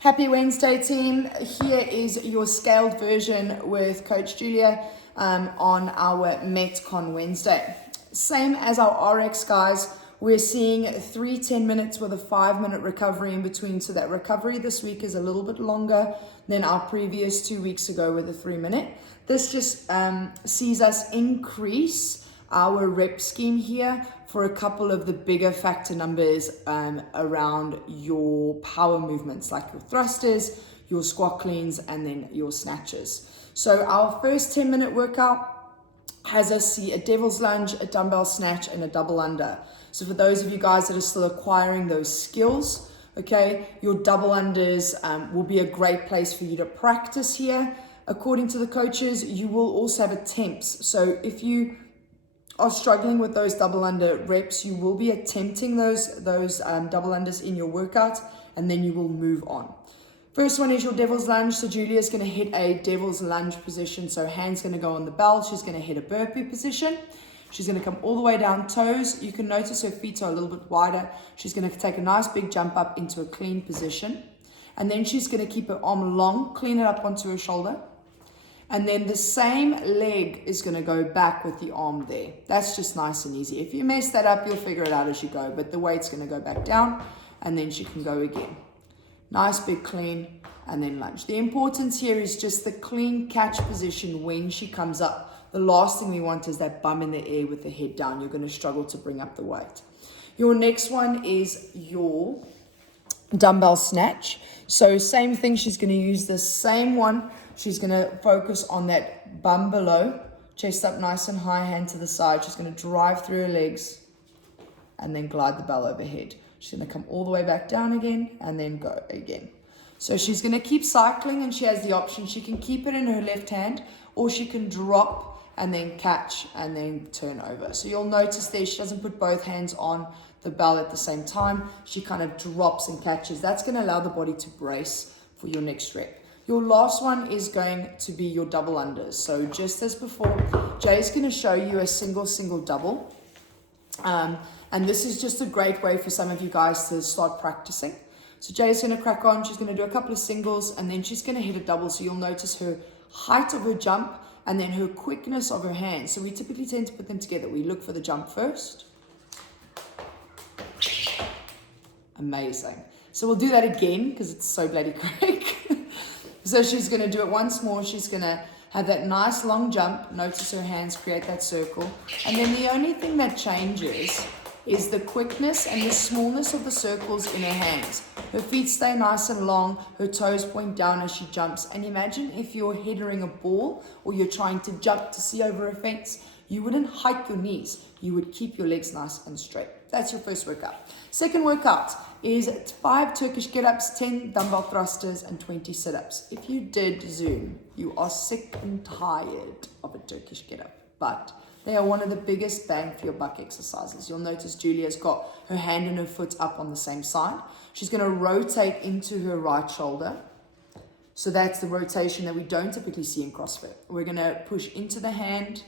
Happy Wednesday, team. Here is your scaled version with Coach Julia on our Metcon Wednesday. Same as our RX, guys. We're seeing 3 10 minutes with a 5-minute recovery in between. So that recovery this week is a little bit longer than our previous 2 weeks ago with a 3-minute. This just sees us increase our rep scheme here for a couple of the bigger factor numbers around your power movements, like your thrusters, your squat cleans, and then your snatches. So our first 10-minute workout has us see a Devils Lunge, a dumbbell snatch, and a double under. So for those of you guys that are still acquiring those skills, okay, your double unders will be a great place for you to practice here. According to the coaches, you will also have attempts. So if you are struggling with those double under reps, you will be attempting those double unders in your workout, and then you will move on. First one is your Devil's Lunge. So Julia's going to hit a Devil's Lunge position. So hands going to go on the bell. She's going to hit a burpee position. She's going to come all the way down toes. You can notice her feet are a little bit wider. She's going to take a nice big jump up into a clean position. And then she's going to keep her arm long, clean it up onto her shoulder. And then the same leg is going to go back with the arm there. That's just nice and easy. If you mess that up, you'll figure it out as you go. But the weight's going to go back down, and then she can go again. Nice big clean, and then lunge. The importance here is just the clean catch position when she comes up. The last thing we want is that bum in the air with the head down. You're going to struggle to bring up the weight. Your next one is your dumbbell snatch. So same thing, she's going to use the same one. She's going to focus on that bum below, chest up nice and high, hand to the side. She's going to drive through her legs and then glide the bell overhead. She's going to come all the way back down again and then go again. So she's going to keep cycling, and she has the option. She can keep it in her left hand, or she can drop and then catch and then turn over. So you'll notice there she doesn't put both hands on the bell at the same time. She kind of drops and catches. That's going to allow the body to brace for your next rep. Your last one is going to be your double unders. So just as before, Jay's going to show you a single, double. And this is just a great way for some of you guys to start practicing. So Jay's going to crack on. She's going to do a couple of singles, and then she's going to hit a double. So you'll notice her height of her jump and then her quickness of her hands. So we typically tend to put them together. We look for the jump first. Amazing. So we'll do that again because it's so bloody quick. So she's going to do it once more. She's going to have that nice long jump. Notice her hands create that circle. And then the only thing that changes is the quickness and the smallness of the circles in her hands. Her feet stay nice and long. Her toes point down as she jumps. And imagine if you're headering a ball or you're trying to jump to see over a fence. You wouldn't hike your knees. You would keep your legs nice and straight. That's your first workout. Second workout is 5 Turkish Get Ups, 10 dumbbell thrusters, and 20 sit-ups. If you did Zoom, you are sick and tired of a Turkish Get Up, but they are one of the biggest bang for your buck exercises. You'll notice Julia's got her hand and her foot up on the same side. She's going to rotate into her right shoulder. So that's the rotation that we don't typically see in CrossFit. We're going to push into the hand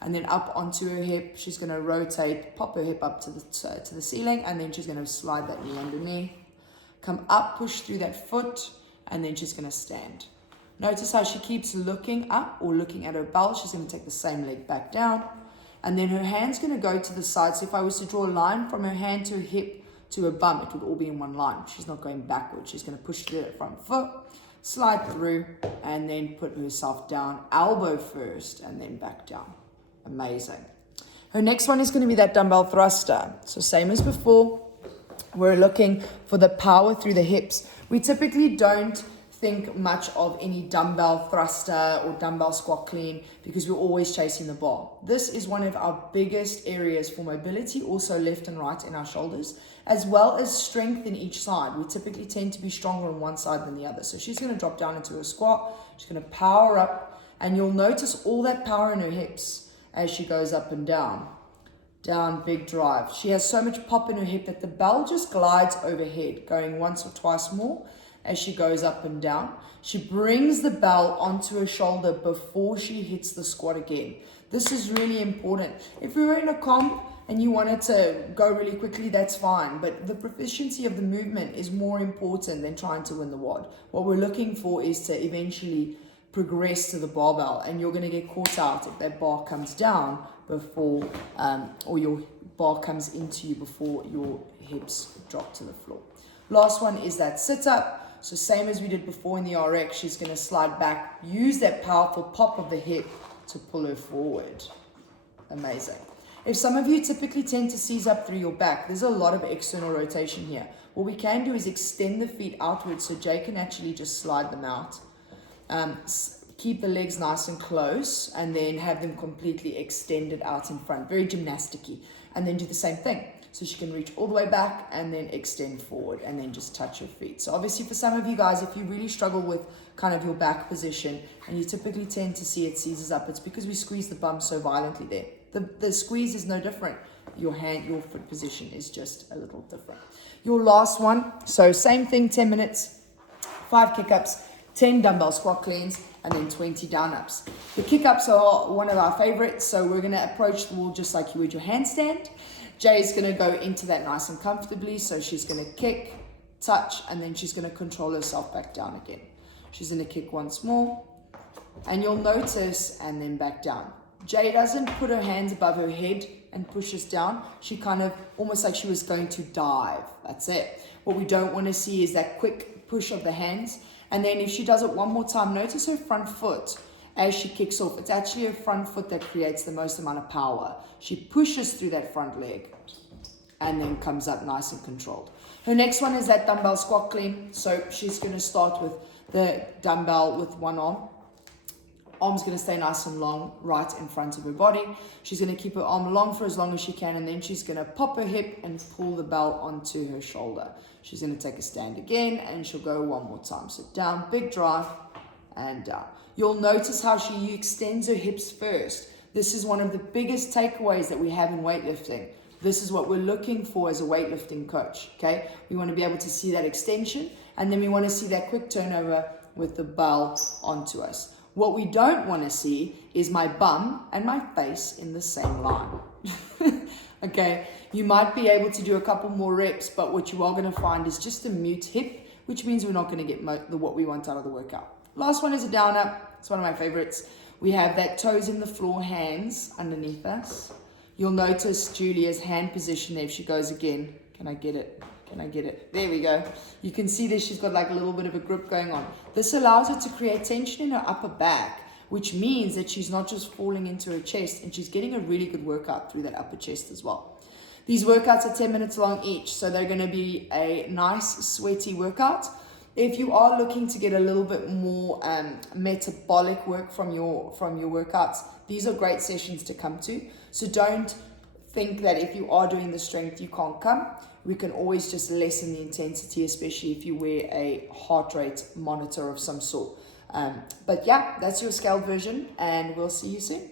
and then up onto her hip. She's going to rotate, pop her hip up to the ceiling, and then she's going to slide that knee underneath. Come up, push through that foot, and then she's going to stand. Notice how she keeps looking up or looking at her belt. She's going to take the same leg back down, and then her hand's going to go to the side. So if I was to draw a line from her hand to her hip to her bum, it would all be in one line. She's not going backwards. She's going to push through that front foot, slide through, and then put herself down, elbow first, and then back down. Amazing. Her next one is going to be that dumbbell thruster. So same as before, we're looking for the power through the hips. We typically don't think much of any dumbbell thruster or dumbbell squat clean because we're always chasing the bar. This is one of our biggest areas for mobility, also left and right in our shoulders, as well as strength in each side. We typically tend to be stronger on one side than the other. So she's going to drop down into her squat. She's going to power up, and you'll notice all that power in her hips as she goes up and down. Down, big drive. She has so much pop in her hip that the bell just glides overhead, going once or twice more as she goes up and down. She brings the bell onto her shoulder before she hits the squat again. This is really important. If we were in a comp and you want it to go really quickly, that's fine. But the proficiency of the movement is more important than trying to win the WOD. What we're looking for is to eventually progress to the barbell, and you're going to get caught out if that bar comes down before, or your bar comes into you before your hips drop to the floor. Last one is that sit up. So same as we did before in the RX, she's going to slide back, use that powerful pop of the hip to pull her forward. Amazing. If some of you typically tend to seize up through your back, there's a lot of external rotation here. What we can do is extend the feet outwards so Jay can actually just slide them out. Keep the legs nice and close, and then have them completely extended out in front, very gymnastic-y. And then do the same thing. So she can reach all the way back and then extend forward and then just touch her feet. So obviously for some of you guys, if you really struggle with kind of your back position and you typically tend to see it seizes up, it's because we squeeze the bum so violently there. The squeeze is no different. Your foot position is just a little different. Your last one, so same thing, 10 minutes, 5 kick-ups, 10 dumbbell squat cleans, and then 20 down-ups. The kick-ups are one of our favorites, so we're going to approach the wall just like you would your handstand. Jay's going to go into that nice and comfortably, so she's going to kick, touch, and then she's going to control herself back down again. She's going to kick once more, and you'll notice, and then back down. Jay doesn't put her hands above her head and push us down. She kind of, almost like she was going to dive. That's it. What we don't want to see is that quick push of the hands. And then if she does it one more time, notice her front foot as she kicks off. It's actually her front foot that creates the most amount of power. She pushes through that front leg and then comes up nice and controlled. Her next one is that dumbbell squat clean. So she's going to start with the dumbbell with one arm. Arm's going to stay nice and long right in front of her body. She's going to keep her arm long for as long as she can, and then she's going to pop her hip and pull the bell onto her shoulder. She's going to take a stand again, and she'll go one more time. So down, big drive, and down. You'll notice how she extends her hips first. This is one of the biggest takeaways that we have in weightlifting. This is what we're looking for as a weightlifting coach, okay? We want to be able to see that extension, and then we want to see that quick turnover with the bell onto us. What we don't want to see is my bum and my face in the same line. Okay, you might be able to do a couple more reps, but what you are going to find is just a mute hip, which means we're not going to get what we want out of the workout. Last one is a down up. It's one of my favorites. We have that toes in the floor, hands underneath us. You'll notice Julia's hand position there. If she goes again, can I get it? Can I get it? There we go. You can see that she's got like a little bit of a grip going on. This allows her to create tension in her upper back, which means that she's not just falling into her chest, and she's getting a really good workout through that upper chest as well. These workouts are 10 minutes long each, so they're going to be a nice sweaty workout. If you are looking to get a little bit more metabolic work from your workouts, these are great sessions to come to. So don't think that if you are doing the strength, you can't come. We can always just lessen the intensity, especially if you wear a heart rate monitor of some sort. But yeah, that's your scaled version, and we'll see you soon.